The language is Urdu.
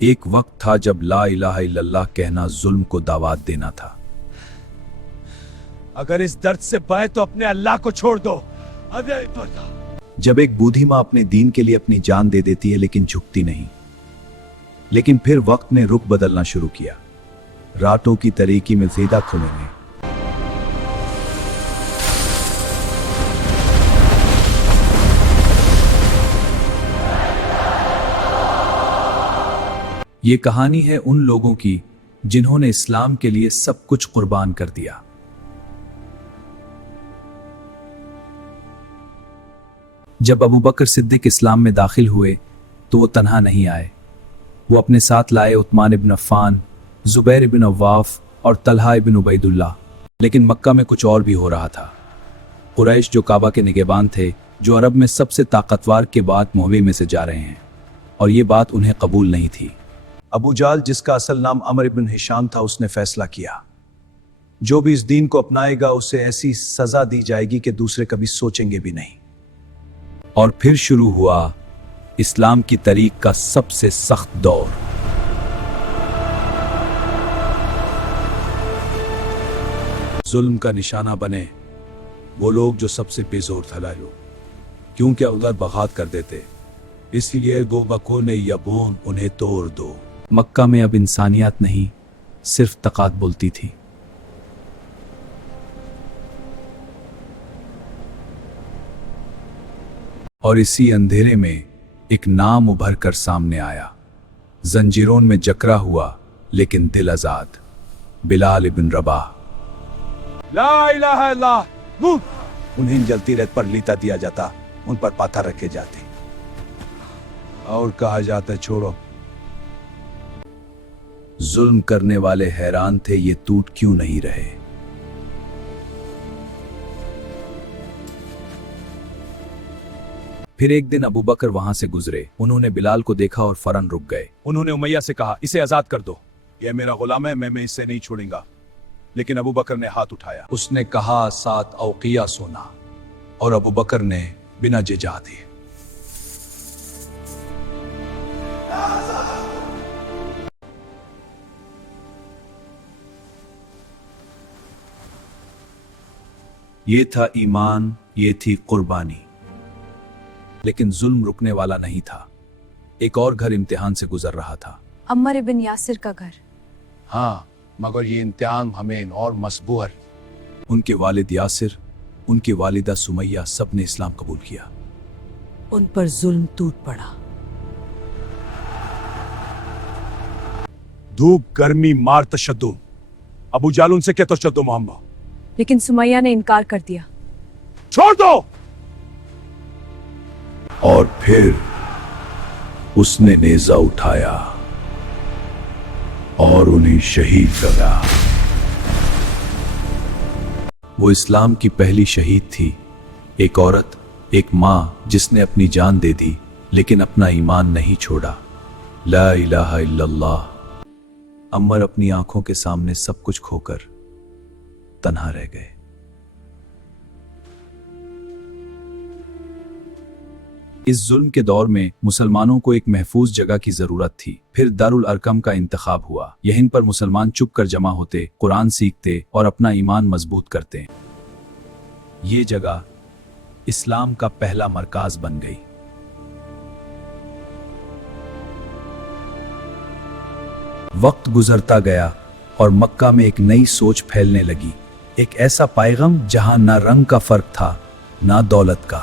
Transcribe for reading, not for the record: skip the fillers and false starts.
ایک وقت تھا جب لا الہ الا اللہ کہنا ظلم کو دعوت دینا تھا۔ اگر اس درد سے بائے تو اپنے اللہ کو چھوڑ دو۔ جب ایک بوڑھی ماں اپنے دین کے لیے اپنی جان دے دیتی ہے لیکن جھکتی نہیں، لیکن پھر وقت نے رخ بدلنا شروع کیا، راتوں کی تاریکی میں زیادہ کھلے گئے۔ یہ کہانی ہے ان لوگوں کی جنہوں نے اسلام کے لیے سب کچھ قربان کر دیا۔ جب ابو بکر صدیق اسلام میں داخل ہوئے تو وہ تنہا نہیں آئے، وہ اپنے ساتھ لائے عثمان ابن عفان، زبیر ابن عواف اور طلحہ ابن عبید اللہ۔ لیکن مکہ میں کچھ اور بھی ہو رہا تھا۔ قریش جو کعبہ کے نگہبان تھے، جو عرب میں سب سے طاقتور کے بعد معاویہ میں سے جا رہے ہیں، اور یہ بات انہیں قبول نہیں تھی۔ ابو جال جس کا اصل نام عمر بن ہشام تھا، اس نے فیصلہ کیا جو بھی اس دین کو اپنائے گا اسے ایسی سزا دی جائے گی کہ دوسرے کبھی سوچیں گے بھی نہیں۔ اور پھر شروع ہوا اسلام کی تاریخ کا سب سے سخت دور۔ ظلم کا نشانہ بنے وہ لوگ جو سب سے بے زور تھا لو، کیونکہ اگر بغاوت کر دیتے، اس لیے گو بکو نے یبون انہیں توڑ دو۔ مکہ میں اب انسانیت نہیں، صرف طاقت بولتی تھی۔ اور اسی اندھیرے میں ایک نام ابھر کر سامنے آیا، زنجیروں میں جکڑا ہوا لیکن دل آزاد، بلال ابن رباح۔ لا الہ الا اللہ۔ انہیں جلتی ریت پر لیتا دیا جاتا، ان پر پاتھر رکھے جاتے اور کہا جاتا چھوڑو۔ ظلم کرنے والے حیران تھے یہ ٹوٹ کیوں نہیں رہے۔ پھر ایک دن ابو بکر وہاں سے گزرے، انہوں نے بلال کو دیکھا اور فوراً رک گئے۔ انہوں نے امیہ سے کہا اسے آزاد کر دو، یہ میرا غلام ہے، میں اسے نہیں چھوڑوں گا۔ لیکن ابو بکر نے ہاتھ اٹھایا۔ اس نے کہا 7 اوقیہ سونا، اور ابو بکر نے بنا جھجک دیے یہ تھا ایمان، یہ تھی قربانی۔ لیکن ظلم رکنے والا نہیں تھا۔ ایک اور گھر امتحان سے گزر رہا تھا، عمر ابن یاسر کا گھر۔ ہاں، مگر یہ امتحان ہمیں اور مصبور۔ ان کے والد یاسر، ان کی والدہ سمیہ، سب نے اسلام قبول کیا۔ ان پر ظلم ٹوٹ پڑا۔ دھوپ، گرمی، مار، تشدد۔ ابو جال ان سے کہتا تشدد محمد، لیکن سمیہ نے انکار کر دیا۔ چھوڑ دو۔ اور پھر اس نے نیزہ اٹھایا اور انہیں شہید کیا۔ وہ اسلام کی پہلی شہید تھی، ایک عورت، ایک ماں جس نے اپنی جان دے دی لیکن اپنا ایمان نہیں چھوڑا۔ لا الہ الا اللہ۔ عمر اپنی آنکھوں کے سامنے سب کچھ کھو کر تنہا رہ گئے۔ اس ظلم کے دور میں مسلمانوں کو ایک محفوظ جگہ کی ضرورت تھی۔ پھر دارالارقم کا انتخاب ہوا۔ یہیں پر مسلمان چپ کر جمع ہوتے، قرآن سیکھتے اور اپنا ایمان مضبوط کرتے۔ یہ جگہ اسلام کا پہلا مرکز بن گئی۔ وقت گزرتا گیا اور مکہ میں ایک نئی سوچ پھیلنے لگی، ایک ایسا پیغام جہاں نہ رنگ کا فرق تھا، نہ دولت کا۔